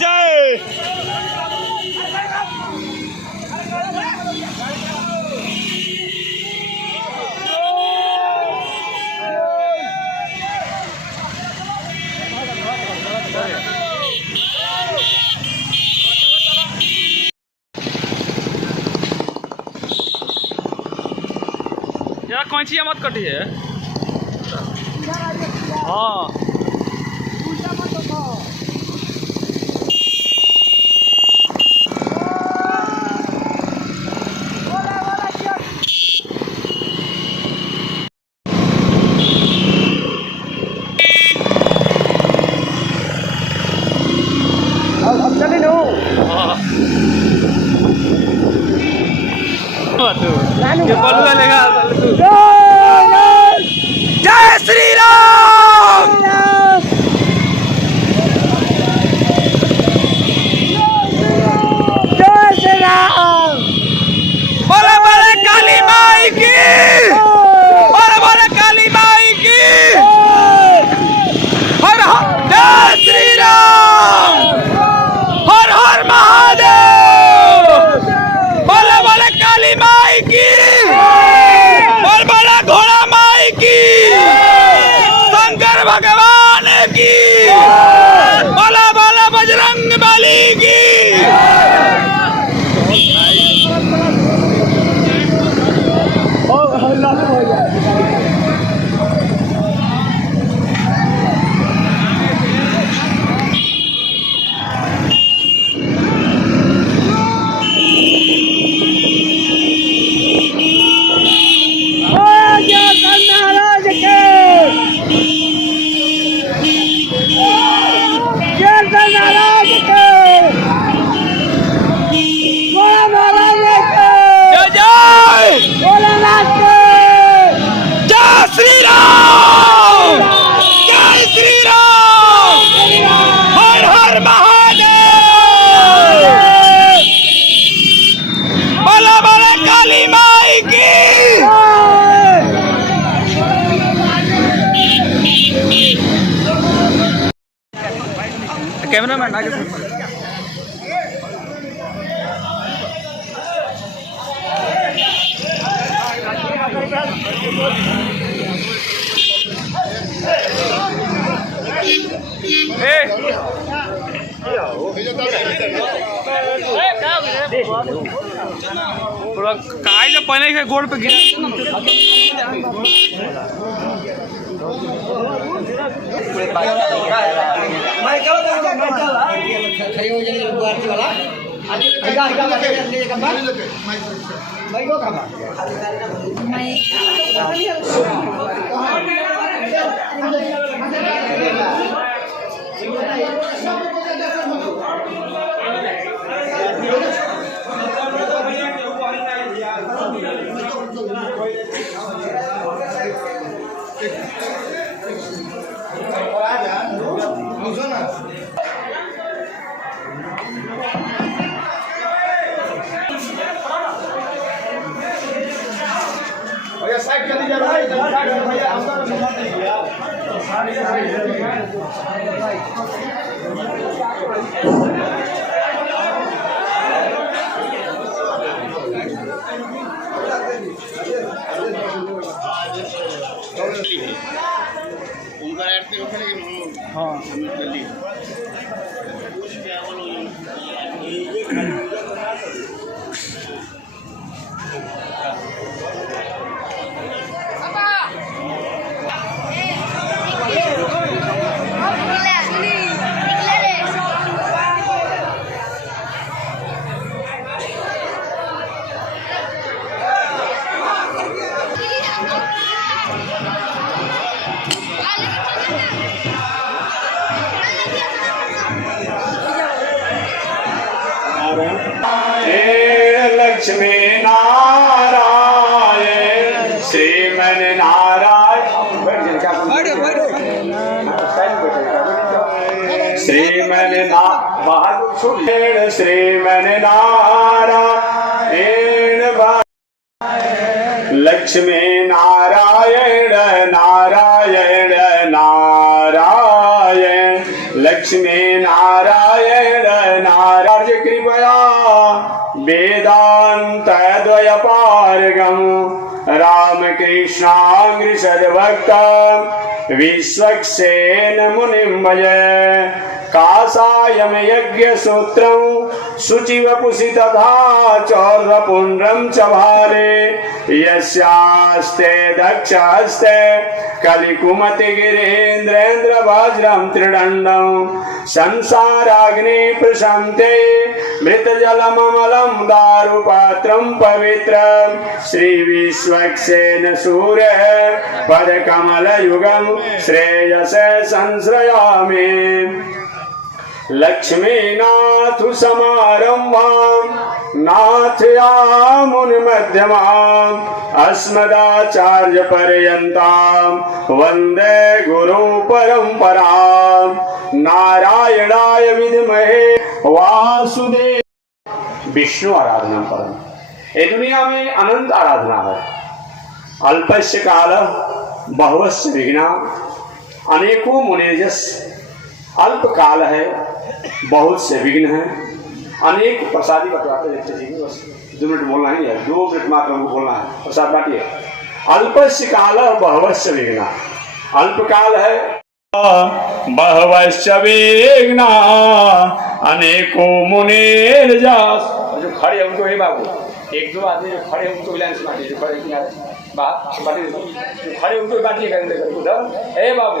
जय। यार कैंची मत कटी है। हाँ अब चले लो। ये बलुआ लेगा। जय श्री राम। जय श्री राम। बोले बोले काली माई की। बोले बोले काली माई की। हर हर जय श्री राम। हर हर महादेव। बोले बोले काली माई की। बोल बोला घोड़ा माई की। शंकर भगवान की। बोला बोला बजरंग बली की। कैमरामैन आगे थोड़ा काय जब पहले के गोड़ पे गिरा। लक्ष्मी नारायण श्रीमन नारायण श्रीमन बहादुर श्रीमन नारायण लक्ष्मी नारायण नारायण नारायण लक्ष्मी नारायण वेदान्तद्वयपारगं रामकृष्णाङ्घ्रिसद्भक्त विश्वक्सेन मुनिं भजे काषायं यज्ञसूत्रं शुचिवपुषि तथा चौर्वपुण्ड्रं च भारे यस्यास्ते दक्षहस्ते कलिकुमतिगिरीन्द्रेन्द्र वज्रं त्रिदण्डं संसाराग्नि प्रशन्ते मृतजलममलं दारुपात्रं पवित्रं श्रीविश्वक्सेन सूर्य पदकमलयुगं श्रेयसे संश्रयामि लक्ष्मीनाथ समारंभां नाथयामुनिमध्यमाम् अस्मदाचार्यपर्यन्तां वन्दे गुरुपरम्परां नारायणाय विद्महे वासुदेव। विष्णु आराधना परम। ये दुनिया में अनंत आराधना है। अल्पस्य काल बहुवस्य विघ्ना अनेकों मुनिर्जस। अल्प काल है, बहुत से विघ्न है, अनेक प्रसादी बतलाते रहते हैं। बस 2 मिनट बोलना ही है, 2 मिनट मात्र हमको बोलना है। प्रसाद बांटिए। अल्पस्य काल बहुवस्य विघ्ना। अल्प काल है, बहुवस्य विघ्ना अनेकों मुनिर्जस। जो खड़े हैं उनको हे बाबू, 1-2 आदमी जो खड़े हैं उनको लाइन बांटिए। जो खड़े किनारे बात बांटिए, जो खड़े उनको बांटिए करने उधर। हे बाबू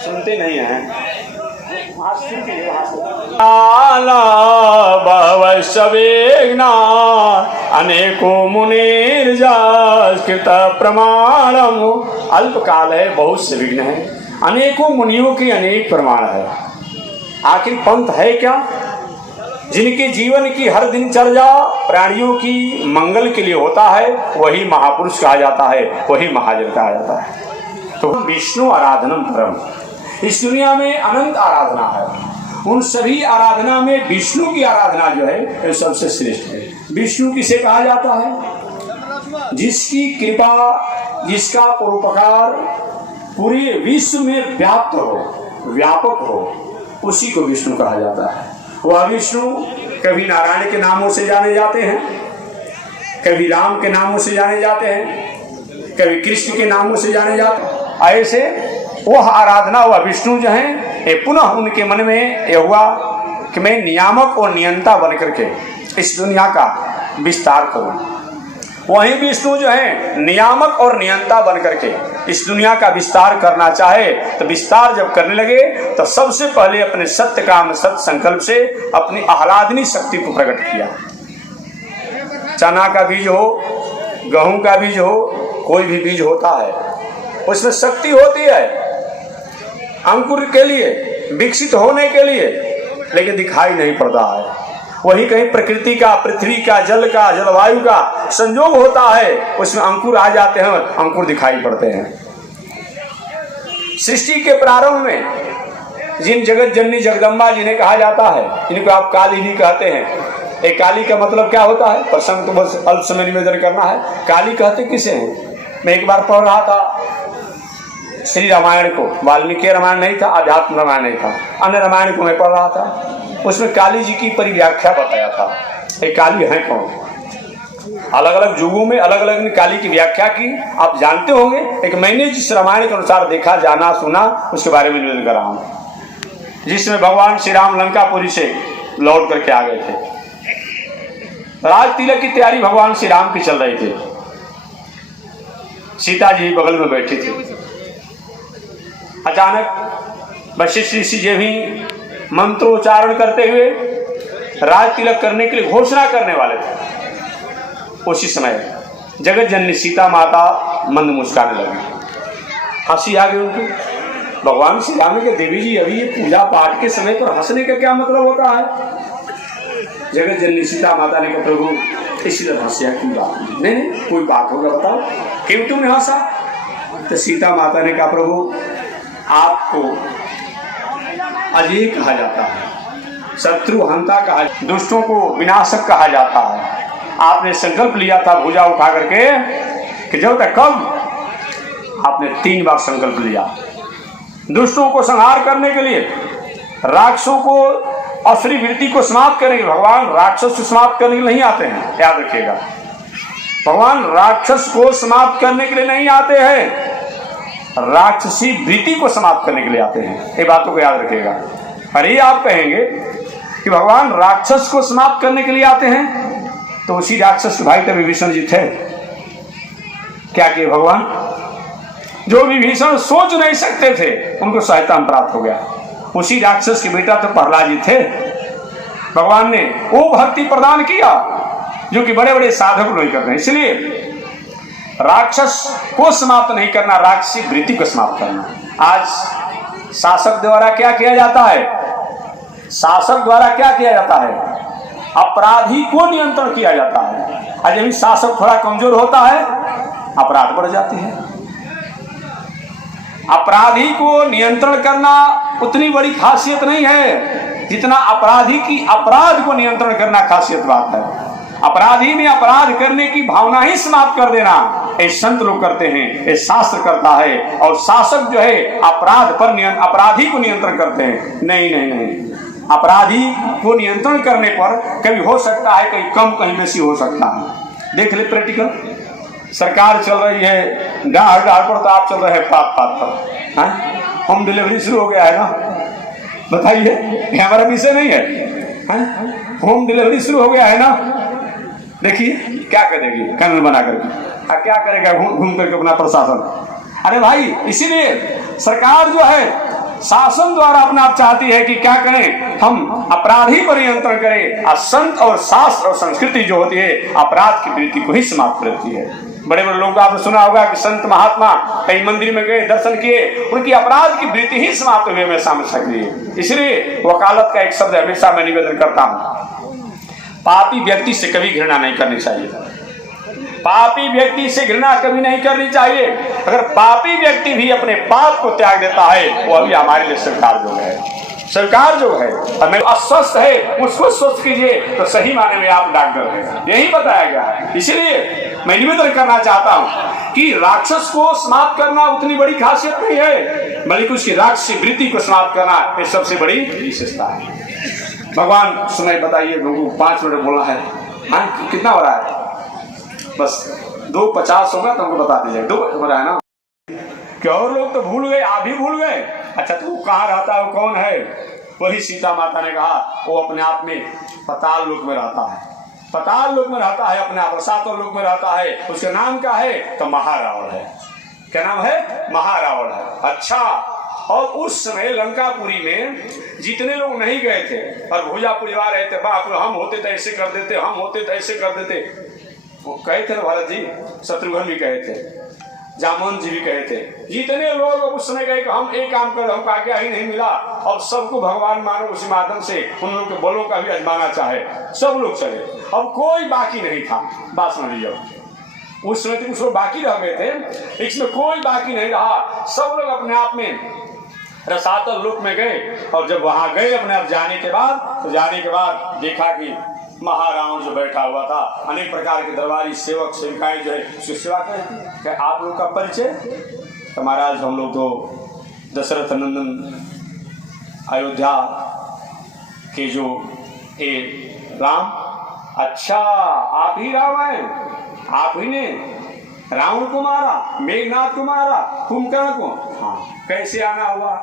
सुनते नहीं हैं। बहुवस्य विघ्ना अनेकों मुनिर्जस कृत प्रमाणम। अल्प काल है, बहुत से विघ्न है, अनेकों मुनियों की अनेक प्रमाण है। आखिर पंथ है क्या? जिनके जीवन की हर दिनचर्या प्राणियों की मंगल के लिए होता है, वही महापुरुष कहा जाता है, वही महाजन कहा जाता है। तो विष्णु आराधनम परम। इस दुनिया में अनंत आराधना है। उन सभी आराधना में विष्णु की आराधना जो है वो सबसे श्रेष्ठ है। विष्णु किसे कहा जाता है? जिसकी कृपा, जिसका परोपकार पूरे विश्व में व्याप्त हो, व्यापक हो, उसी को विष्णु कहा जाता है। वह विष्णु कभी नारायण के नामों से जाने जाते हैं, कभी राम के नामों से जाने जाते हैं, कभी कृष्ण के नामों से जाने जाते हैं। ऐसे वह आराधना, वह विष्णु जो है, ये पुनः उनके मन में ये हुआ कि मैं नियामक और नियंता बन करके इस दुनिया का विस्तार करूं। वही विष्णु जो है नियामक और नियंता बन करके इस दुनिया का विस्तार करना चाहे, तो विस्तार जब करने लगे तो सबसे पहले अपने सत्य काम सत्य संकल्प से अपनी आह्लादनी शक्ति को प्रकट किया। चना का बीज हो, गेहूं का बीज हो, कोई भी बीज होता है, उसमें शक्ति होती है अंकुर के लिए, विकसित होने के लिए, लेकिन दिखाई नहीं पड़ता है। वही कहीं प्रकृति का, पृथ्वी का, जल का, जलवायु का संयोग होता है, उसमें अंकुर आ जाते हैं, अंकुर दिखाई पड़ते हैं। सृष्टि के प्रारंभ में जिन जगत जननी जगदम्बा जिन्हें कहा जाता है, इनको आप काली भी कहते हैं। एक काली का मतलब क्या होता है? प्रसंग तो बस अल्प समय निवेदन करना है। काली कहते किसे हैं? मैं एक बार पढ़ रहा था श्री रामायण को, वाल्मीकि रामायण नहीं था, अध्यात्म रामायण नहीं था, अन्य रामायण को मैं पढ़ रहा था। उसमें काली जी की परिव्याख्या बताया था। ये काली है कौन? अलग अलग युगों में अलग अलग ने काली की व्याख्या की, आप जानते होंगे। एक मैंने जिस रामायण के अनुसार देखा, जाना, सुना, उसके बारे में निवेदन कर रहा हूँ। जिसमें भगवान श्री राम लंकापुरी से लौट करके आ गए थे। राज तिलक की तैयारी भगवान श्री राम की चल रही थी। सीता जी बगल में बैठी थी। अचानक वशिष्ठ ऋषि जी भी मंत्रोच्चारण करते हुए राज तिलक करने के लिए घोषणा करने वाले थे। उसी समय जगत जननी सीता माता मंद मुस्कुराने लगी, हंसी आ गई उनकी। भगवान श्री राम के देवी जी अभी ये पूजा पाठ के समय पर हंसने का क्या मतलब होता है? जगत जननी सीता माता ने कहा, प्रभु इसलिए हंसिया की बात नहीं, कोई बात होगा बताओ, क्यों तुमने हंसा? तो सीता माता ने कहा, प्रभु आपको अजय कहा जाता है, शत्रु हंता कहा, दुष्टों को विनाशक कहा जाता है। आपने संकल्प लिया था भुजा उठा करके कि जब तक कब? आपने 3 बार संकल्प लिया दुष्टों को संहार करने के लिए, राक्षसों को असली वृत्ति को समाप्त करेंगे। भगवान राक्षस को समाप्त करने के लिए नहीं आते हैं, याद रखिएगा। भगवान राक्षस को समाप्त करने के लिए नहीं आते हैं, राक्षसी वृत्ति को समाप्त करने के लिए आते हैं। ये बातों को याद रखिएगा। अरे आप कहेंगे कि भगवान राक्षस को समाप्त करने के लिए आते हैं, तो उसी राक्षस के भाई तो विभीषण जी थे। क्या किए भगवान? जो विभीषण सोच नहीं सकते थे उनको सहायता प्राप्त हो गया। उसी राक्षस के बेटा तो प्रहलाद जी थे। भगवान ने वो भक्ति प्रदान किया जो कि बड़े बड़े साधक नहीं करते हैं। इसलिए राक्षस को समाप्त नहीं करना, राक्षसी वृत्ति को समाप्त करना। आज शासक द्वारा क्या किया जाता है? शासक द्वारा क्या किया जाता है? अपराधी को नियंत्रण किया जाता है। आज यदि शासक थोड़ा कमजोर होता है, अपराध बढ़ जाते हैं। अपराधी को नियंत्रण करना उतनी बड़ी खासियत नहीं है जितना अपराधी की अपराध को नियंत्रण करना खासियत बात है। अपराधी में अपराध करने की भावना ही समाप्त कर देना, ये संत लोग करते हैं, ये शास्त्र करता है। और शासक जो है अपराध पर अपराधी को नियंत्रण करते हैं। नहीं नहीं नहीं, अपराधी को नियंत्रण करने पर कभी हो सकता है कहीं कम कहीं बेसी हो सकता है। देख ले प्रैक्टिकल, सरकार चल रही है डाढ़ पर, तो आप चल रहे हैं पात पर। होम डिलीवरी शुरू हो गया है ना, बताइए, ये हमारा विषय नहीं है। होम डिलीवरी शुरू हो गया है ना, देखिए क्या करेगी कानून बना करके, क्या करेगा घूम करके अपना प्रशासन। अरे भाई, इसीलिए सरकार जो है शासन द्वारा अपना आप चाहती है कि क्या करें, हम अपराधी पर नियंत्रण करें। और संत और शास्त्र और संस्कृति जो होती है अपराध की वृत्ति को ही समाप्त करती है। बड़े बड़े लोगों को आपने सुना होगा कि संत महात्मा कई मंदिर में गए, दर्शन किए, उनकी अपराध की वृत्ति ही समाप्त हुई हमेशा में सकती है। इसलिए वकालत का एक शब्द हमेशा मैं निवेदन करता हूँ, पापी व्यक्ति से कभी घृणा नहीं करनी चाहिए। पापी व्यक्ति से घृणा कभी नहीं करनी चाहिए। अगर पापी व्यक्ति भी अपने पाप को त्याग देता है, वो अभी हमारे लिए स्वीकार जो है, स्वीकार जो है। और मैं अस्वस्थ है उसको स्वस्थ कीजिए, तो सही माने में आप डॉक्टर हैं, यही बताया गया है। इसलिए मैं निवेदन करना चाहता हूं कि राक्षस को समाप्त करना उतनी बड़ी खासियत नहीं है, बल्कि उसकी राक्षसी वृत्ति को समाप्त करना ये सबसे बड़ी विशेषता है। भगवान सुनाई बताइए, 5 मिनट बोलना है। हाँ, कितना हो रहा है? बस 2:50 होगा तो हमको बता दीजिए। 2 हो रहा है ना? क्या और लोग तो भूल गए, आप भी भूल गए। अच्छा, तो कहाँ रहता है, वो कौन है? वही सीता माता ने कहा वो अपने आप में पाताल लोक में रहता है, पाताल लोक में रहता है, अपने आप सातों लोक में रहता है। उसका नाम क्या है? तो महारावण है। क्या नाम है? महारावण है। अच्छा, और उस समय लंकापुरी में जितने लोग नहीं गए थे और भूजा पुजवा रहे थे, बाप हम होते तो ऐसे कर देते, हम होते तो ऐसे कर देते, वो कहे थे ना भरत जी, शत्रुघ्न भी कहे थे, जामवंत जी भी कहे थे। जितने लोग उस समय कहे कि हम एक काम कर, हमको आज्ञा ही नहीं मिला और सबको भगवान मानो, उसी माध्यम से उन लोग के बलों का भी आजमाना चाहे, सब लोग चले। अब कोई बाकी नहीं था। बात समझ लीजिए, उस समय तक उसको बाकी रह गए थे, इसमें कोई बाकी नहीं रहा। सब लोग अपने आप में रसातल लोक में गए। और जब वहां गए अपने आप जाने के बाद देखा कि महारावण जो बैठा हुआ था, अनेक प्रकार के दरबारी सेवक सेविकाएं जो है उसकी सेवा करती। क्या आप लोग का परिचय? तो महाराज हम लोग तो दशरथ नंदन अयोध्या के जो राम। अच्छा, आप ही राम हैं? आप ही ने रावण को मारा, मेघनाथ को मारा, कुंभकर्ण को? हाँ। कैसे आना हुआ?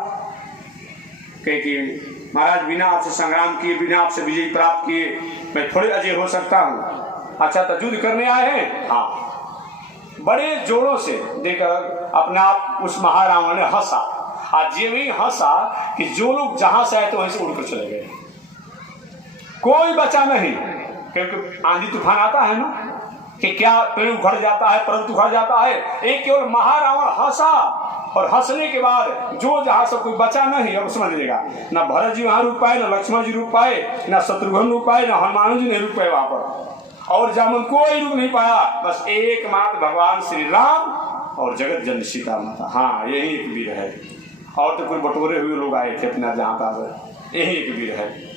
क्योंकि महाराज बिना आपसे संग्राम किए, बिना आपसे विजय प्राप्त किए मैं थोड़े अजय हो सकता हूँ। अच्छा, तो युद्ध करने आए हैं? हाँ। बड़े जोरों से देखकर अपने आप उस महारावण ने हंसा। आज ये भी हंसा कि जो लोग जहां से आए तो वहीं से उड़कर चले गए, कोई बचा नहीं। क्योंकि आंधी तूफान आता है ना कि क्या पेड़ उखड़ जाता है, पर्वत उखड़ जाता है। एक केवल महारावण हंसा और हंसने के बाद जो जहां से कोई बचा नहीं। अब समझ लीजिएगा, ना भरत जी वहां रुक पाए, ना लक्ष्मण जी रुक पाए, ना शत्रुघ्न रुक पाए, ना हनुमान जी नहीं रुक पाए वहां पर, और जामुन कोई रुक नहीं पाया। बस एकमात्र भगवान श्री राम और जगत जननी सीता माता। हाँ, यही एक वीर है। और तो कोई बटोरे हुए लोग आए थे अपने जहां पर, यही एक वीर है।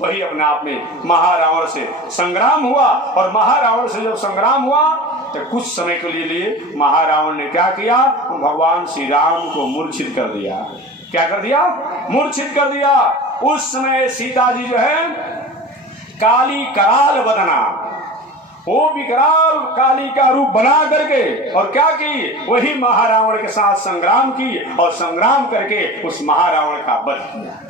वही अपने आप में महारावण से संग्राम हुआ। और महारावण से जब संग्राम हुआ तो कुछ समय के लिए महारावण ने क्या किया? भगवान श्री राम को मूर्छित कर दिया। क्या कर दिया? मूर्छित कर दिया। उस समय सीता जी जो है काली कराल बदना, वो विकराल काली का रूप बना करके और क्या की, वही महारावण के साथ संग्राम की और संग्राम करके उस महारावण का वध किया।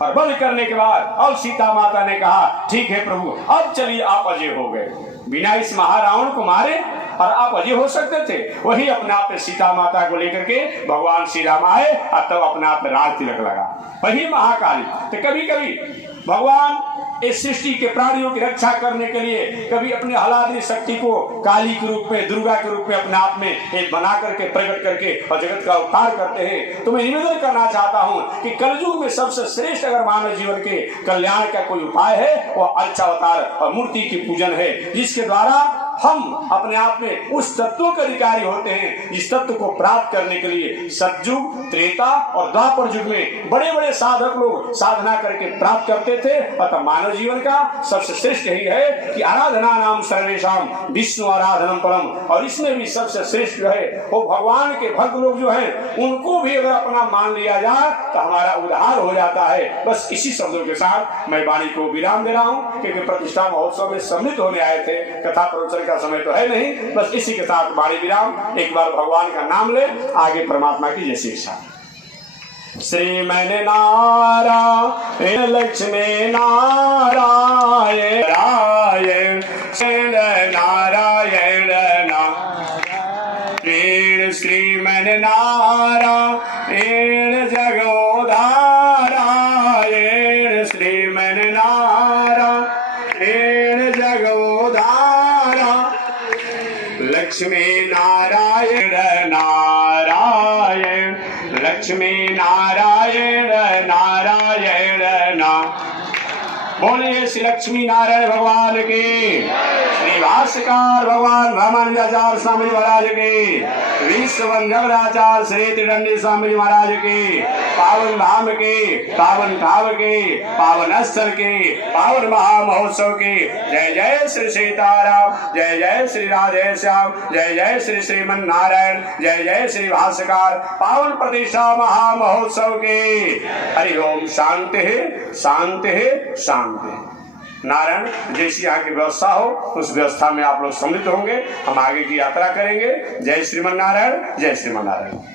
और वध करने के बाद अब सीता माता ने कहा ठीक है प्रभु, अब चलिए आप अजय हो गए, बिना इस महारावण को मारे और आप अजय हो सकते थे। वही अपने आप में सीता माता को लेकर के भगवान श्री राम आए और तब अपने आप में राज तिलक लगा, वही महाकाली। तो कभी कभी भगवान इस सृष्टि के प्राणियों की रक्षा करने के लिए कभी अपने हलादरी शक्ति को काली के रूप में, दुर्गा के रूप में अपने आप में एक बना करके प्रकट करके और जगत का उद्धार करते हैं। तो मैं निवेदन करना चाहता हूं कि कलयुग में सबसे श्रेष्ठ अगर मानव जीवन के कल्याण का कोई उपाय है वो अर्चावतार और मूर्ति की पूजन है, जिसके द्वारा हम अपने आप में उस तत्व के अधिकारी होते हैं जिस तत्व को प्राप्त करने के लिए सतयुग, त्रेता और द्वापर युग में बड़े बड़े साधक लोग साधना करके प्राप्त करते थे। अतः मानव जीवन का सबसे श्रेष्ठ यही है कि आराधना नाम सर्वेशाम विष्णु आराधनम परम, और इसमें भी सबसे श्रेष्ठ जो है वो भगवान के भक्त लोग जो है उनको भी अगर अपना मान लिया जाए तो हमारा उद्धार हो जाता है। बस इसी शब्दों के साथ मैं वाणी को विराम दे रहा हूँ, क्योंकि प्रतिष्ठा महोत्सव में सम्मिलित होने आए थे, कथा प्रवचन का समय तो है नहीं। बस इसी के साथ वाणी विराम। एक बार भगवान का नाम ले, आगे परमात्मा की जैसी इच्छा। श्रीमन नारायण लक्ष्मी नारायण नारायण नारायण नारायण श्रीमन नारायण जगोधारायण श्रीमन नारायण जगोधारा लक्ष्मी नारायण नारायण लक्ष्मी नारायण नारायण ना। बोलिए श्री लक्ष्मी नारायण भगवान की, श्री भाष्यकार भगवान रामानुजाचार्य स्वामी महाराज की, विश्व वंदनाचार्य श्री त्रिदंडी स्वामी महाराज की, पावन धाम के, पावन ठाव के, पावन स्थल के, पावन महामहोत्सव की जय जय श्री सीताराम, जय जय श्री राधे श्याम, जय जय श्री श्रीमन नारायण, जय जय श्री भाष्यकार पावन प्रतिष्ठा महामहोत्सव के। हरि ओम। शांति है, शांति है, शांति। नारायण जैसी यहाँ की व्यवस्था हो उस व्यवस्था में आप लोग सम्मिलित होंगे, हम आगे की यात्रा करेंगे। जय श्रीमन नारायण, जय श्रीमन नारायण।